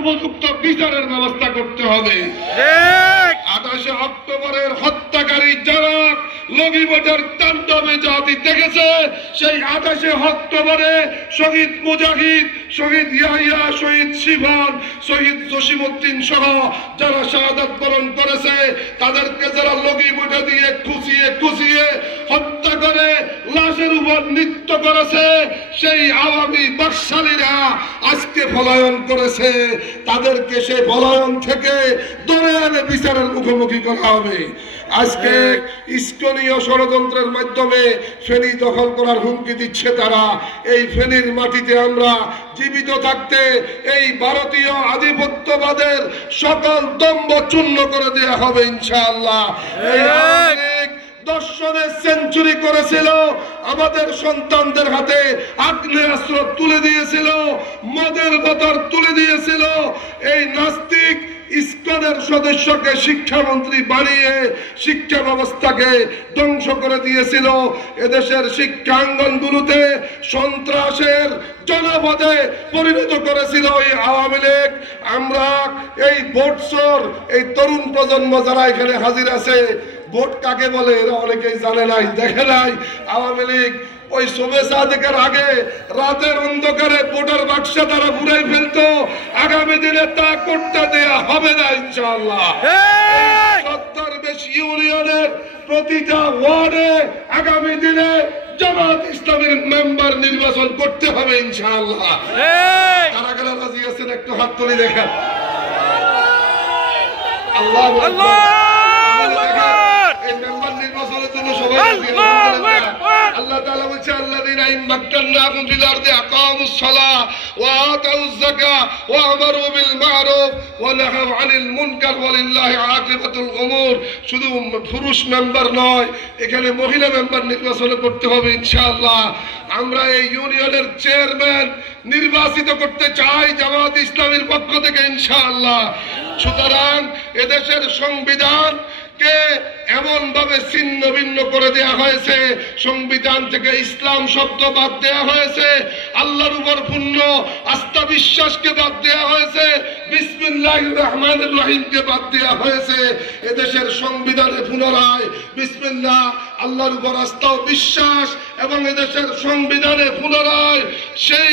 উপযুক্ত বিচারের ব্যবস্থা করতে হবে। 28 অক্টোবরের হত্যাকারী যারা লগিবটের তাণ্ডবে জাতি দেখেছে, সেই 28 অক্টোবরে শহীদ মুজাহিদ, শহীদ ইয়াহিয়া, শহীদ শিবন, শহীদ জসিমউদ্দিন সহ যারা শাহাদাত বরণ করেছে, তাদেরকে যারা লগিবটে দিয়ে খুঁচিয়ে হত্যা করে লাশের উপর নৃত্য করেছে, সেই আওয়ামী বাকশালীরা আজকে পলায়ন করেছে। তাদেরকে সেই পলায়ন থেকে ধরে এনে বিচারের মুখোমুখি করা হবে। আজকে ইস্কনীয় ষড়যন্ত্রের মাধ্যমে ফেনী দখল করার হুমকি দিচ্ছে তারা। এই ফেনীর মাটিতে আমরা জীবিত থাকতে এই ভারতীয় আধিপত্যবাদের সকল দম্ভ চূর্ণ করে দেওয়া হবে ইনশাআল্লাহ। দর্শনের সেঞ্চুরি করেছিল, আমাদের সন্তানদের হাতে আগ্নেয়াস্ত্র তুলে দিয়েছিল, মদের বোতল তুলে দিয়েছিল। এই নাস্তিক ইসকনের সদস্যকে শিক্ষামন্ত্রী বানিয়ে শিক্ষা ব্যবস্থাকে ধ্বংস করে দিয়েছিল। এদেশের শিক্ষাঙ্গনগুলোতে সন্ত্রাসের জনপদে পরিণত করেছিল এই আওয়ামী লীগ। আমরা এই ভোটচোর, এই তরুণ প্রজন্ম যারা এখানে হাজির আছে, ভোট কাকে বলে এরা অনেকেই জানে নাই, দেখে নাই। আওয়ামী লীগ ওই শোবে সাদেকের আগে রাতের অন্ধকারে ভোটার বাক্সে তারা ঘুরাই ফেলতো। আগামী দিনে তা করতে দেয়া হবে না ইনশাআল্লাহ। 70 বেশি ইউনিয়নের প্রতিটা ওয়ার্ডে আগামী দিনে জামাত ইসলামের মেম্বার নির্বাচন করতে হবে ইনশাআল্লাহ। কারা কারা রাজি আছেন একটু হাত তুলে দেখেন। আল্লাহু আকবার। আল্লাহ তাআলা বলেছে, আল্লাযীনা ইন মাক্কান্নাহুম ফিল আরদি আকামুস সালাহ ওয়া আতাউয যাকাহ ওয়া আমারু বিল মা'রুফ ওয়া নাহাউ আনিল মুনকার ওয়া লিল্লাহি আকিবাতুল উমুর। শুধু পুরুষ মেম্বার নয়, এখানে মহিলা মেম্বার নির্বাচন করতে হবে ইনশাআল্লাহ। আমরা এই ইউনিয়নের চেয়ারম্যান নির্বাচিত করতে চাই জামাত ইসলামীর পক্ষ থেকে ইনশাআল্লাহ। সুতরাং এদেশের সংবিধান কে এমন ভাবে ছিন্ন ভিন্ন করে দেয়া হয়েছে, সংবিধান থেকে ইসলাম শব্দ বাদ দেয়া হয়েছে, আল্লাহর উপর পূর্ণ আস্থা বিশ্বাসকে বাদ দেয়া হয়েছে, বিসমিল্লাহির রহমানির রহিমকে বাদ দেয়া হয়েছে। এদেশের সংবিধানে পুনরায় বিসমিল্লাহ, আল্লাহর উপর আস্থা ও বিশ্বাস এবং এদেশের সংবিধানে পুনরায় সেই